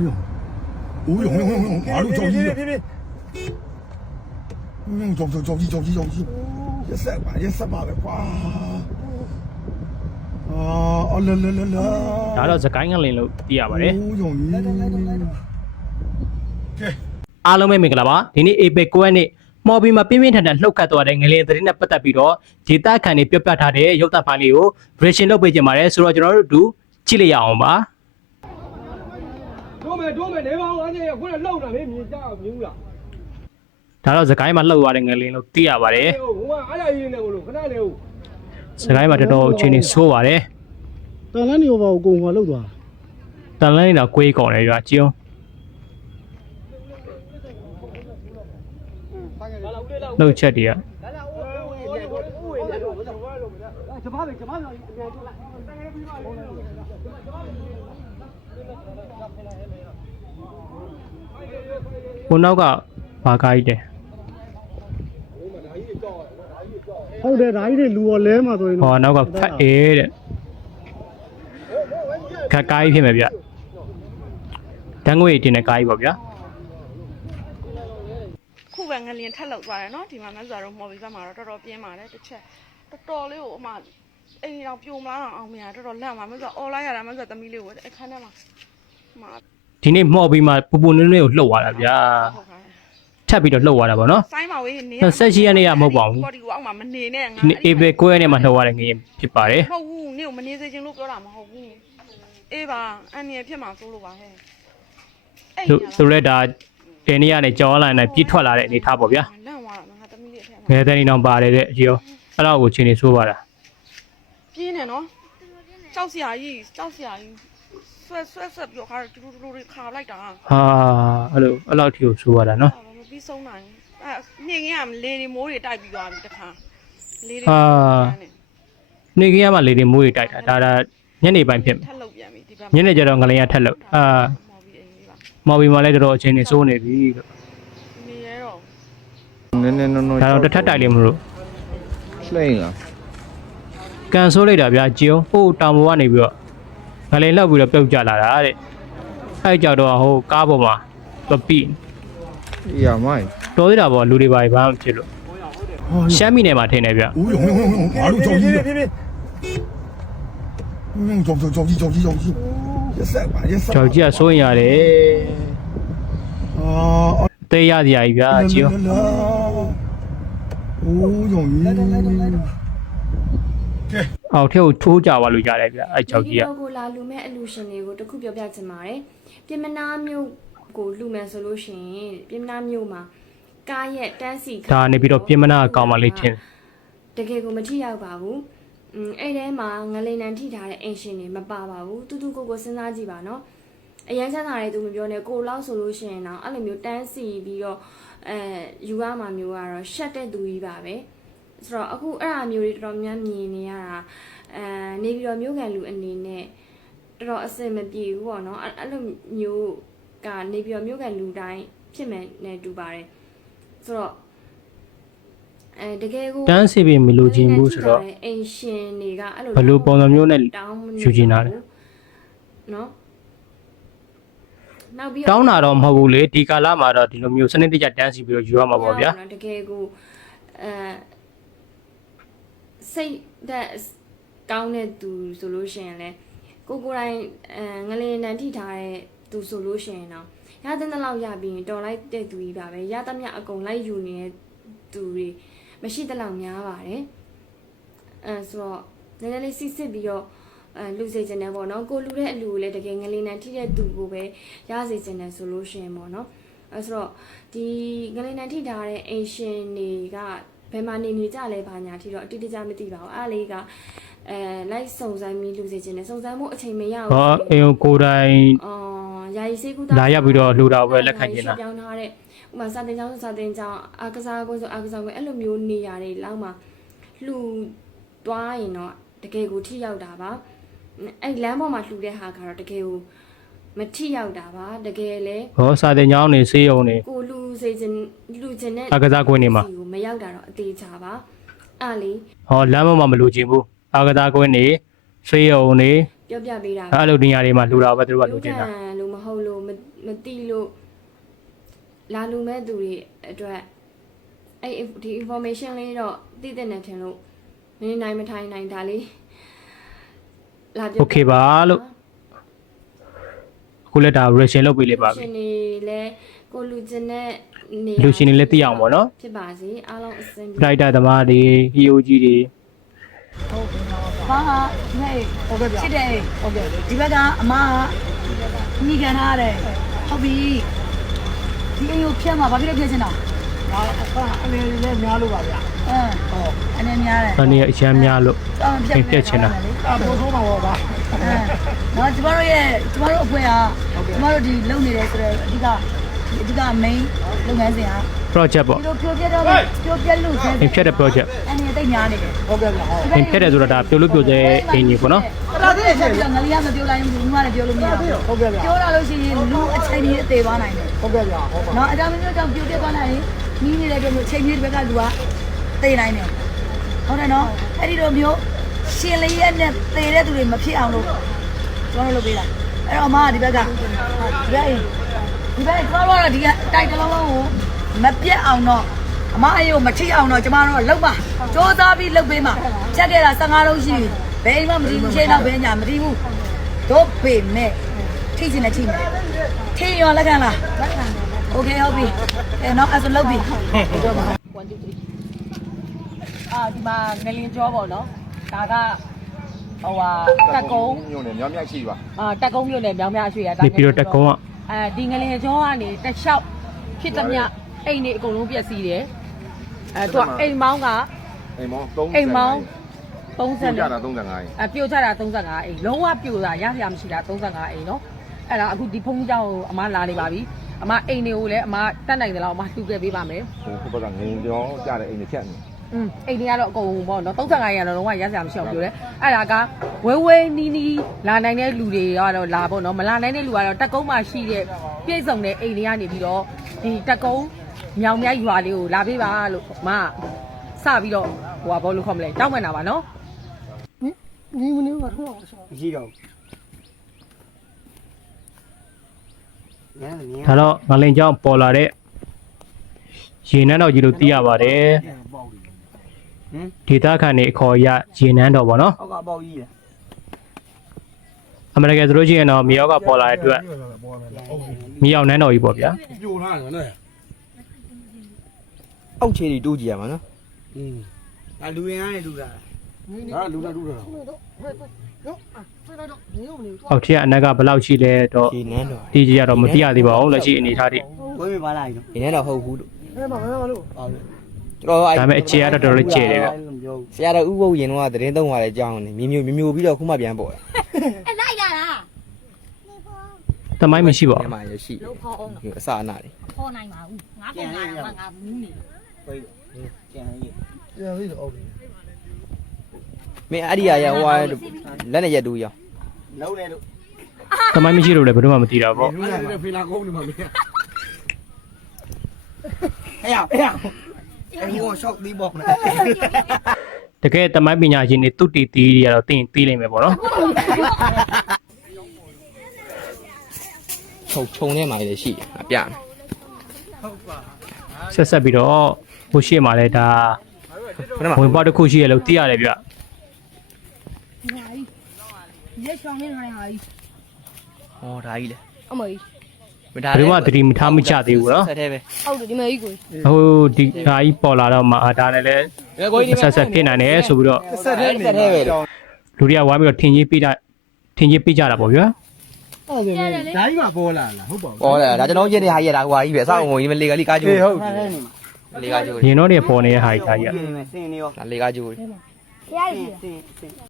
哦呦，马路着急，着急，一塞把的瓜。 ဒါတော့စကိုင်းငလင်လို့သိရပါတယ် အားလုံးပဲမင်္ဂလာပါဒီနေ့ Apex 9ရက်နေ့မော်ဘီမှာပြင်းပြင်းထန်ထန်လှုပ်ခတ်သွားတဲ့ငလင်သတင်းနဲ့ပတ်သက်ပြီးတော့ဒေတာခန်တွေပြပြထားတဲ့ရုပ်သံဖိုင်လေးကို version လုပ်ပေးကြပါတယ်ဆိုတော့ကျွန်တော်တို့အတူကြည့်လိုက်ရအောင်ပါတို့မယ်နေပါဦးအဲ့ဒါခုနလှုပ်တာမင်းမြင်ကြအောင်မြင်ဘူးလားဒါတော့စကိုင်းမှာလှုပ်သွားတဲ့ငလင်လို့သိရပါတယ်ဟိုကအဲ့ဒါကြီးနေလို့ခဏလေးဟုတ်စကိုင်းမှာတော်တော်အချိန်ကြီးဆိုးပါတယ်တန်လန်းနေဘာကိုအကုန်ဟွာလောက်သွားတန်လန်းနေတာကွေးကုန်တယ်ရွာကျုံလှုပ်ချက်တွေက ကိုနောက်ကဘာကားကြီးတယ်ဟုတ်တယ်ဒါကြီးတွေလူရောလဲမှာဆိုရင်ဟောနောက်ကဖတ်အေးတဲ့ခက်ကားကြီးဖြစ်မယ်ဗျတန်းငွေတင်တဲ့ကားကြီးပေါ့ဗျာခုပဲငလျင်ထက်လောက်သွားတယ်နော်ဒီမှာမက်ဆာတော့မော်ဘီဘက်မှာတော့တော်တော်ပြင်းပါတယ်တစ်ချက်တော်တော်လေးကိုအမအိမ်တောင်ပြိုမလားအောင်မရတော်တော်လက်မှာမက်ဆာអော်လိုက်ရတာမက်ဆာသမီးလေးကိုအခန်းထဲမှာမှာဒီနေ့မှော်ပြီးမှပူပူနွေးနွေးကိုလှုပ်သွားတာဗျာထပ်ပြီးတော့လှုပ်သွားတာပေါ့နော်ဆိုင်းပါဝေးနေ 28ရက်နေ့ကမဟုတ်ပါဘူးဘော်ဒီကိုအောက်မှာမနေနဲ့ငါဒီနေ့ Apex 9ရက်နေ့မှာလှုပ်သွားတဲ့ငရင်ဖြစ်ပါတယ်မဟုတ်ဘူးနေကိုမနေစေချင်လို့ပြောတာမဟုတ်ဘူးအေးပါအန်ရဖြစ်မှာစိုးလို့ပါဟဲ့သူလည်းဒါတင်းနေရနဲ့ကြောလာနေပြည့်ထွက်လာတဲ့အနေထားပေါ့ဗျာလန့်သွားတာငါသမီးလေးအထက်မှာငယ်တဲ့နေအောင်ပါတယ်တဲ့အကြီးရောအဲ့တော့ကိုချင်းနေဆိုးပါတာပြင်းနေနော်ကြောက်စရာကြီးဆွဲပြောခါတူတွေခါလိုက်တာဟာအဲ့လောက်ထိကိုဆိုးပါတာနော်မပြီးဆုံးနိုင်အဲနေငင်းကလေတွေမိုးတွေတိုက်ပြီးသွားပြီတခါလေတွေနေကရမှလေတွေမိုးတွေတိုက်တာဒါညနေပိုင်းဖြစ်ထက်လောက်ပြန်ပြီဒီဘက်ညနေကျတော့ငလင်ရထက်လို့မော်ဘီမှာလည်းတော်တော်အချိန်နေစိုးနေပြီလို့နေရတော့နည်းနော်ဒါတော့တစ်ထပ်တိုက်လေးမလို့လှိမ့်လားကန်ဆိုးလိုက်တာဗျာကျုံဟိုတောင်ပေါ်ကနေပြီးတော့ငလင်လောက်ပြီးတော့ပြုတ်ကျလာတာတဲ့အဲ့ကြောက်တော့ဟိုကားပေါ်မှာတော့ပြီရမိုင်းတော်သေးတာပေါ့လူတွေပါဘာမှဖြစ်လို့ရှမ်းပြည်နယ်မှာထင်တယ်ဗျ哦呦，马路着急，着急，一塞把一塞。 ကြောက်ကြီးကစိုးရင်ရတယ် တေးရစရာကြီးဗျာကျုံ哦呦， အောက်ထက်ကိုထိုးကြပါလို့ရတယ်ဗျအဲ့ကြောက်ကြီးကကိုလာလူမဲ့အလူရှင်တွေကိုတခုပြောပြချင်ပါတယ်ပြင်မနာမျိုးကိုလူမယ်ဆိုလို့ရှိရင်ပြင်မနာမျိုးမှာကားရဲ့တန်းစီဒါနေပြီးတော့ပြင်မနာအကောင်မလေးထင်တကယ်ကိုမထိရောက်ပါဘူးအဲ့ထဲမှာငလိန်နံထိထားတဲ့အင်ရှင်တွေမပါပါဘူးတူတူကိုစဉ်းစားကြည့်ပါနော်အရန်ချမ်းသာတဲ့သူမပြောနဲ့ကိုလောက်ဆိုလို့ရှိရင်တော့အဲ့လိုမျိုးတန်းစီပြီးတော့ယူရမှာမျိုးကတော့ရှက်တဲ့သူကြီးပါပဲဆိုတော့အခုအဲ့အမျိုးတွေတော်တော်များမြင်နေရတာနေပြီးတော့မျိုးကန်လူအနေနဲ့တော်တော်အဆင်မပြေဘူးပေါ့နော်အဲ့လိုမျိုးကနေပြီးတော့မျိုးကန်လူတိုင်းဖြစ်မယ်နဲ့တူပါတယ်ဆိုတော့တကယ်ကိုတန်းစီပြီးမလို့ခြင်းဘူးဆိုတော့အင်ရှင်တွေကအဲ့လိုဘယ်လိုပုံစံမျိုးနဲ့ယူချင်တာလဲနော်နောက်ပြီးတောင်းတာတော့မဟုတ်ဘူးလေဒီကာလမှာတော့ဒီလိုမျိုးစနစ်တကျတန်းစီပြီးတော့ယူရမှာပေါ့ဗျာတကယ်ကိုစိတ်သက်ကောင်းတဲ့သူဆိုလို့ရှိရင်လေကိုယ်တိုင်ငလင်နံထိထားတဲ့သူဆိုလို့ရှိရင်တော့ရတဲ့လောက်ရပြီးရင်တော်လိုက်တဲ့သူကြီးပါပဲရသမျှအကုန်လိုက်ယူနေတဲ့သူတွေမရှိတဲ့လောက်များပါတယ်ဆိုတော့နည်းနည်းလေးစစ်ပြီးတော့လူစေချင်တယ်ပေါ့နော်ကိုလူတဲ့အလူကိုလည်းတကယ်ငလင်နံထိတဲ့သူကိုပဲရစေချင်တယ်ဆိုလို့ရှိရင်ပေါ့နော်ဆိုတော့ဒီငလင်နံထိထားတဲ့အင်ရှင်တွေကဘယ်မှာနေကြလဲဘာညာထိတော့အတိအကျမသိပါဘူးအားလေးကလိုက်စုံစမ်းပြီးလူစေချင်တယ်စုံစမ်းမှုအချိန်မရဘူးဟောအယုံကိုယ်တိုင်ယာယီစေကူလာရောက်ပြီးတော့လှူတာပဲလက်ခံကျင်တာပြောင်းထားတဲ့ဥမာစာတင်ကျောင်းဆိုစာတင်ကျောင်းအားကစားကွင်းဆိုအားကစားကွင်းအဲ့လိုမျိုးနေရာတွေလောက်မှာလှူသွားရင်တော့တကယ်ကိုထိရောက်တာပါအဲ့လမ်းပေါ်မှာလှူတဲ့ဟာကတော့တကယ်ကိုမထိရောက်တာပါတကယ်လေဟောစာတင်ကျောင်းနေဆေးရုံနေကိုလူစေခြင်းလူခြင်းနဲ့အကစားကွင်းနေမှာမရောက်တာတော့အသေးချာပါအဲ့လေဟောလမ်းပေါ်မှာမလို့ခြင်းဘူးအကစားကွင်းနေဆေးရုံနေပြောပြပေးတာအဲ့လိုနေရာတွေမှာလှူတာပဲသူတို့ကလှူခြင်းတာလို့မဟုတ်ဟုတ်လို့မတိလို့လာလူမဲ့သူတွေအတွက်အဲ့ဒီ information လေးတော့သိတဲ့နဲ့ထင်လို့မင်းနိုင်မထိုင်နိုင်ဒါလေးလာပြโอเคပါလို့အခုလက်ဒါ reaction လုပ်ပေးလိုက်ပါပြီရှင်နေလဲကိုလူကျင်တဲ့နေလူရှင်တွေလည်းသိအောင်ပေါ့နော်ဖြစ်ပါစေအားလုံးအစင်ပရိုက်တာသမားတွေ hero ကြီးတွေဘာဟာဟဲ့ဟုတ်ကဲ့ချစ်တယ်ဟုတ်ကဲ့ဒီဘက်ကအမကမိခံထားရတယ်ဟုတ်ပြီဒီအိမ်ကိုဖျက်မှာဘာဖြစ်လို့ဖျက်ချင်တာဒါအနေနဲ့များလို့ပါဗျာအနေများတယ်အနေအချမ်းများလို့အိမ်ပြက်ချင်တာပို့ဆုံးပါဘောပါနော်ကျမတို့အဖွဲ့ကကျမတို့ဒီလုပ်နေတယ်ဆိုတော့အဓိက main လုပ်ငန်းစဉ်က project ပေါ့ဒီလိုဖြိုပြတော့ဖြိုပြလို့ဆဲအိမ်ဖြတ်တဲ့ project အနေသိများနေတယ်ဟုတ်ကဲ့ဗျာဟုတ်အိမ်ဖြတ်တယ်ဆိုတော့ဒါပြုတ်လို့ပြုတ်တဲ့အိမ်ကြီးပေါ့နော်ဒါတည်းချက်ပြီးတော့ငလျားမပြောလိုက်ဘူးငါလည်းပြောလို့မရဘူးဟုတ်ကဲ့ဗျာပြောရလို့ရှိရင်လူအချိန်ကြီးအသေးသွားနိုင်တယ်ဟုတ်ကဲ့ဗျာဟုတ်ပါနော်အကြောင်းမျိုးကြောင့်ပြိုပြသွားနိုင်ရင်နီးနေတဲ့ပြောမျိုးချိန်ကြီးတစ်ဘက်ကလူကသေနိုင်တယ်ဟုတ်တယ်နော်အဲ့ဒီလိုမျိုးရှင်လေးရက်နဲ့သေတဲ့သူတွေမဖြစ်အောင်လို့ကျွန်တော်လုပ်ပေးတာအဲ့တော့အမကဒီဘက်ကဒီဘက်ကတော့ဒီကတိုက်တလုံးလုံးကိုမပြတ်အောင်တော့အမအေးကိုမထိအောင်တော့ကျမတို့လှုပ်ပါစ조사ပြီးလှုပ်ပေးမှာချက်ခဲ့တာ15လုံးရှိပြီဘယ်မှမထိဘူးချိန်တော့ဘယ်ညာမထိဘူးတို့ပေမဲ့ထိချင်တယ်ထိမယ်ထိရောလက်ခံလားလက်ခံတယ်โอเคဟုတ်ပြီနောက်အဲ့ဆိုလှုပ်ပြီဒီမှာငလင်းကြောပေါ့နော်ဒါကဟိုဟာတက်ကုန်းညို့နေမြောင်းမြိုက်ရှိပါတက်ကုန်းမြို့နယ်မြောင်းမြရွှေရနေပြီးတော့တက်ကုန်းကဒီငလင်းကြောကနေတစ်လျှောက်ဖြစ်သမျှအိမ်တွေအကုန်လုံးပြည့်စည်တယ်သူကအိမ်မောင်းကအိမ်မောင်း30 အိမ်မောင်း 30 30 ကြတာ35အိမ်ပြိုချတာ35အိမ်လုံးဝပြိုတာရရမရှိတာ35အိမ်နော်အဲ့ဒါအခုဒီဖုန်းကြီးเจ้าကိုအမလာနေပါပြီအမအိမ်တွေကိုလည်းအမတတ်နိုင်တယ်လို့အမလှူခဲ့ပေးပါမယ်ဟိုဘက်ကငင်းပြောကြတဲ့အိမ်တွေဖြတ်နေအိမ်တွေကတော့အကုန်ပေါ့နော်35ရာတော့လုံးဝရစရာမရှိအောင်ပြောတယ်အဲ့ဒါကဝဲဝဲနီးနီးလာနိုင်တဲ့လူတွေကတော့လာပေါ့နော်မလာနိုင်တဲ့လူကတော့တက်ကုန်းမှာရှိတဲ့ပြည့်စုံတဲ့အိမ်တွေကနေပြီးတော့ဒီတက်ကုန်းမြောင်မြိုက်ရွာလေးကိုလာပေးပါလို့မစပြီးတော့ဟိုဘာလို့ခေါ်မလဲတောင်းပန်တာပါနော်ဒီမင်းကတော့ရှိတော့ဒါတော့ငလင်ကြောင့်ပေါ်လာတဲ့ရေနန်းတော်ကြီးလို့သိရပါတယ်ဒေသခံတွေအခေါ်အရရေနန်းတော်ပေါ့နော်ဟောက်ကပေါက်ကြီးလေအမေရိကန်ဆိုလို့ရှိရင်တော့မြေရောက်ကပေါ်လာတဲ့အတွက်မြေအောင်နန်းတော်ကြီးပေါ့ဗျာပြိုထားတယ်နော်အောက်ခြေတွေတိုးကြည့်ရမှာနော်ဒါလူရင်ကနေလူတာဒါလူတာအောက်ထက်အနက်ကဘယ်လောက်ရှိလဲတော့ခြေနန်းတော့ဒီကြီးကတော့မသိရသေးပါဘူးလက်ရှိအနေအထားတွေကိုယ်မပါလာပြီနော်ဒီနန်းတော့ဟုတ်ဘူးလို့အဲမလို့တော်ဒါပေမဲ့အခြေကတော့တော်တော်ကျယ်တယ်ဗျဆရာတော်ဥပုပ်ရင်တော့သတင်းသုံးသွားတဲ့အကြောင်းနဲ့မြမျိုးပြီးတော့ခုမှပြန်ပေါ်တယ်သမိုင်းမရှိပါညဘူးမှာရရှိအစအနာတွေခေါ်နိုင်ပါဘူးငါပုံငါတော့ငါမူးနေကျန်ရည်ကျန်ရည်တော့ဟုတ်ပြီမင်းအဲ့ဒီရဟိုလက်နဲ့ရက်တူရောလုံးနေလို့သမိုင်းမရှိလို့လည်းဘယ်တော့မှမသိတာပေါ့လူတာဖေလာကုန်းနေမှာမင်းဟဲ့အဲ့ဟိုရှော့ဒီဘောက်နဲ့တကယ်သမိုင်းပညာရှင်တွေသူတည်တည်တွေကတော့သိလိမ့်မယ်ပေါ့နော်ခြုံထဲမှာလည်းရှိတယ်အပြမယ်ဆက်ပြီးတော့ဟိုရှေ့မှာလည်းဒါခဏမှဝင်ပေါက်တစ်ခုရှိရလို့သိရတယ်ဗျရက်ချောင်းနေနေဟာကြီးဟောဒါကြီးလေအမေကြီးဘယ်တော့မှသတိမထားမချသေးဘူးနော်ဆက်သေးပဲဟုတ်တယ်ဒီမေကြီးကိုဟိုဒီဓာကြီးပေါ်လာတော့မှဒါနဲ့လည်းဆက်ဖြစ်နိုင်တယ်ဆိုပြီးတော့ဆက်သေးပဲလူတွေကဝိုင်းပြီးတော့ထင်ကြီးပေးကြတာပေါ့ဗျာဟုတ်တယ်ဒါကြီးမှာပေါ်လာလားဟုတ်ပါဘူးဟောဒါကျွန်တော်ရက်တဲ့ဟာကြီးရတာဟိုဟာကြီးပဲအဆောက်အုံကြီးမလေကလေးကားကျိုးဟုတ်တယ်နေမှာလေကားကျိုးရင်တော့တွေပေါ်နေတဲ့ဟာကြီးဒါကြီးကစင်နေရောဒါလေကားကျိုးဖျားရည်